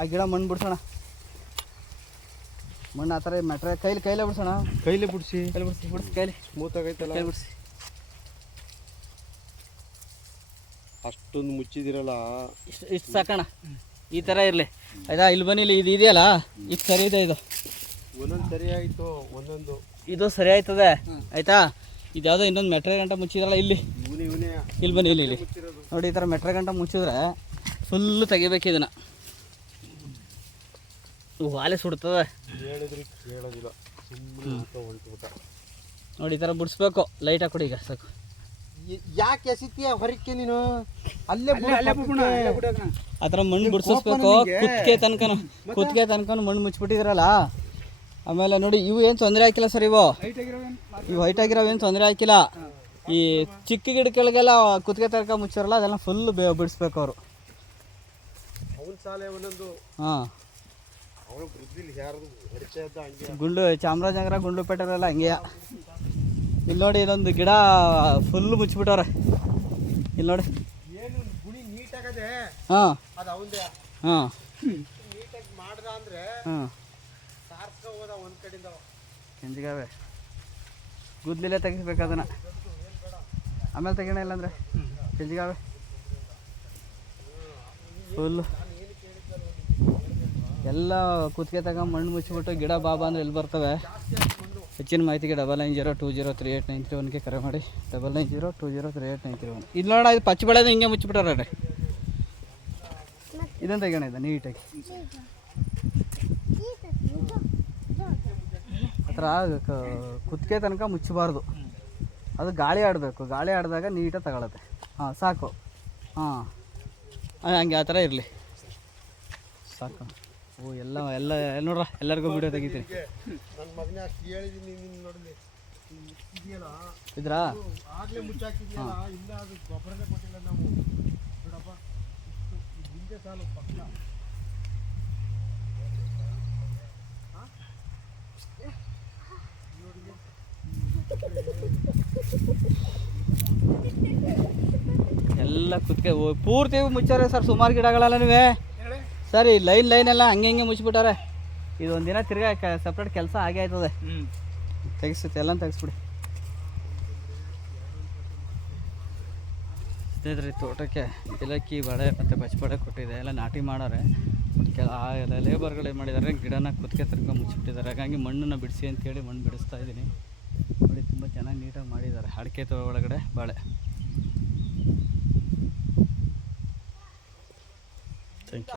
ಆ ಗಿಡ ಮಣ್ಣು ಬಿಡ್ಸೋಣ. ಮಣ್ಣು ಆ ಥರ ಮೆಟ್ರೆ ಕೈಲೇ ಬಿಡ್ಸೋಣ. ಕೈಲೇ ಬಿಡಿಸಿ ಕೈಲಿ ಸ್ಮೂತಾಗೈತಲ್ಲ. ಕೈ ಬಿಡಿಸಿ. ಅಷ್ಟೊಂದು ಮುಚ್ಚಿದಿರಲ್ಲ. ಇಷ್ಟು ಸಾಕೋಣ. ಈ ಥರ ಇರಲಿ ಆಯ್ತಾ. ಇಲ್ಲಿ ಬನ್ನಿ, ಇಲ್ಲಿ ಇದು ಇದೆಯಲ್ಲ, ಇದು ಸರಿ ಇದೆ. ಇದು ಒಂದೊಂದು ಸರಿ ಆಯಿತು, ಒಂದೊಂದು ಇದು ಸರಿ ಆಯ್ತದೆ ಆಯಿತಾ. ಇದು ಯಾವುದೋ ಇನ್ನೊಂದು ಮೆಟ್ರೆ ಗಂಟ ಮುಚ್ಚಿದ್ರಲ್ಲ ಇಲ್ಲಿ. ಇಲ್ಲಿ ಬನ್ನಿ, ಇಲ್ಲಿ ನೋಡಿ. ಈ ಥರ ಮೆಟ್ರೆ ಗಂಟ ಮುಚ್ಚಿದ್ರೆ ಫುಲ್ಲು ತೆಗಿಬೇಕು ಇದನ್ನು. ವಾಲೆ ಸುಡ್ತದೆ. ಹೇಳಿದ್ರಿ ಕೇಳೋದಿಲ್ಲ, ಸುಮ್ಮನೆ ಹೊಲ್ಟ್ಬಿಟ್ಟ ನೋಡಿ. ಈ ಥರ ಬಿಡಿಸ್ಬೇಕು. ಲೈಟ್ ಹಾಕೊಡಿ ಈಗ ಸಾಕು. ಯಾಕೆ ಎಸಿತೀಯ ಹೊರಕ್ಕೆ ನೀನು? ಅಲ್ಲೇ ಆ ಥರ ಮಣ್ಣು ಬಿಡಿಸ್ಬೇಕು. ಕುತ್ತಿಗೆ ತನಕ ಮಣ್ಣು ಮುಚ್ಚಿಬಿಟ್ಟಿದ್ರಲ್ಲ. ಆಮೇಲೆ ನೋಡಿ, ಇವು ಏನು ತೊಂದರೆ ಹಾಕಿಲ್ಲ ಸರ್. ಇವು ಹೈಟ್ ಆಗಿರೋವು ಏನು ತೊಂದರೆ ಹಾಕಿಲ್ಲ. ಈ ಚಿಕ್ಕ ಗಿಡಗಳಿಗೆಲ್ಲ ಕುತ್ತಿಗೆ ತನಕ ಮುಚ್ಚಿರಲ್ಲ, ಅದೆಲ್ಲ ಫುಲ್ಲು ಬಿಡಿಸ್ಬೇಕು ಅವರು. ಹಾಂ, ಗುಂಡು ಚಾಮರಾಜನಗರ ಗುಂಡ್ಲುಪೇಟೆಲ್ಲ ಹಂಗೆಯ. ಇಲ್ಲಿ ನೋಡಿ, ಇದೊಂದು ಗಿಡ ಫುಲ್ಲು ಮುಚ್ಚಿಬಿಟ್ಟವ್ರೆ. ಇಲ್ಲಿ ನೋಡಿ. ಹಾಂ ಹಾಂ ಹಾಂ ಕೆಂಜಿಗಾವೆ ಗುದ್ಲಿಲ್ಲೇ ತೆಗಿಸ್ಬೇಕು ಅದನ್ನು. ಆಮೇಲೆ ತೆಗೋಣ, ಇಲ್ಲಾಂದರೆ ಕೆಂಜಿಗಾವೆ ಫುಲ್ಲು ಎಲ್ಲ ಕುತ್ತಿಗೆ ತಗೊಂಡು ಮಣ್ಣು ಮುಚ್ಚಿಬಿಟ್ಟು ಗಿಡ ಬಾಬಾ ಅಂದರೆ ಎಲ್ಲಿ ಬರ್ತವೆ. ಹೆಚ್ಚಿನ ಮಾಹಿತಿಗೆ 9902038931ಗೆ ಕರೆ ಮಾಡಿ. 9902038931. ಇದು ನೋಡೋಣ, ಇದು ಪಚ್ಚ ಬೆಳೆದು ಹಿಂಗೆ ಮುಚ್ಚಿಬಿಟ್ಟಾರೆ. ಇದನ್ನು ತೆಗೋಣ, ಇದು ನೀಟಾಗಿ. ಆ ಥರ ಕುತ್ತಿಗೆ ತನಕ ಮುಚ್ಚಬಾರ್ದು. ಅದು ಗಾಳಿ ಆಡಬೇಕು. ಗಾಳಿ ಆಡಿದಾಗ ನೀಟಾಗಿ ತಗೊಳತ್ತೆ. ಹಾಂ ಸಾಕು. ಹಾಂ ಹಂಗೆ ಆ ಥರ ಇರಲಿ ಸಾಕು. ಓ ಎಲ್ಲ ನೋಡ್ರ, ಎಲ್ಲರಿಗೂ ವಿಡಿಯೋ ತೆಗಿತೀನಿ. ಇದ್ರಾ ಎಲ್ಲ ಕುತ್ತಿಗೆ ಪೂರ್ತಿ ಮುಚ್ಚಾರೆ ಸರ್. ಸುಮಾರು ಗಿಡಗಳೆಲ್ಲ ನೀವೇ ಸರಿ ಲೈನ್ ಎಲ್ಲ ಹಂಗೆ ಮುಚ್ಚಿಬಿಟ್ಟಾರೆ. ಇದೊಂದು ದಿನ ತಿರ್ಗಾ ಸಪ್ರೇಟ್ ಕೆಲಸ ಆಗೇ ಆಯ್ತದೆ. ತೆಗಿಸುತ್ತೆ, ಎಲ್ಲ ತೆಗಿಸ್ಬಿಡಿ. ಸ್ನೇಹಿತರೆ, ತೋಟಕ್ಕೆ ಏಲಕ್ಕಿ ಬಾಳೆ ಮತ್ತು ಬಚ್ಚಬಾಳೆ ಕೊಟ್ಟಿದೆ. ಎಲ್ಲ ನಾಟಿ ಮಾಡೋರೆ. ಎಲ್ಲ ಲೇಬರ್ಗಳು ಏನು ಮಾಡಿದ್ದಾರೆ, ಗಿಡನ ಕುತ್ತಿಗೆ ತನಕ ಮುಚ್ಚಿಬಿಟ್ಟಿದ್ದಾರೆ. ಹಾಗಾಗಿ ಮಣ್ಣನ್ನು ಬಿಡಿಸಿ ಅಂತೇಳಿ ಮಣ್ಣು ಬಿಡಿಸ್ತಾ ಇದ್ದೀನಿ. ನೋಡಿ, ತುಂಬ ಚೆನ್ನಾಗಿ ನೀಟಾಗಿ ಮಾಡಿದ್ದಾರೆ. ಅಡಿಕೆ ಒಳಗಡೆ ಬಾಳೆ.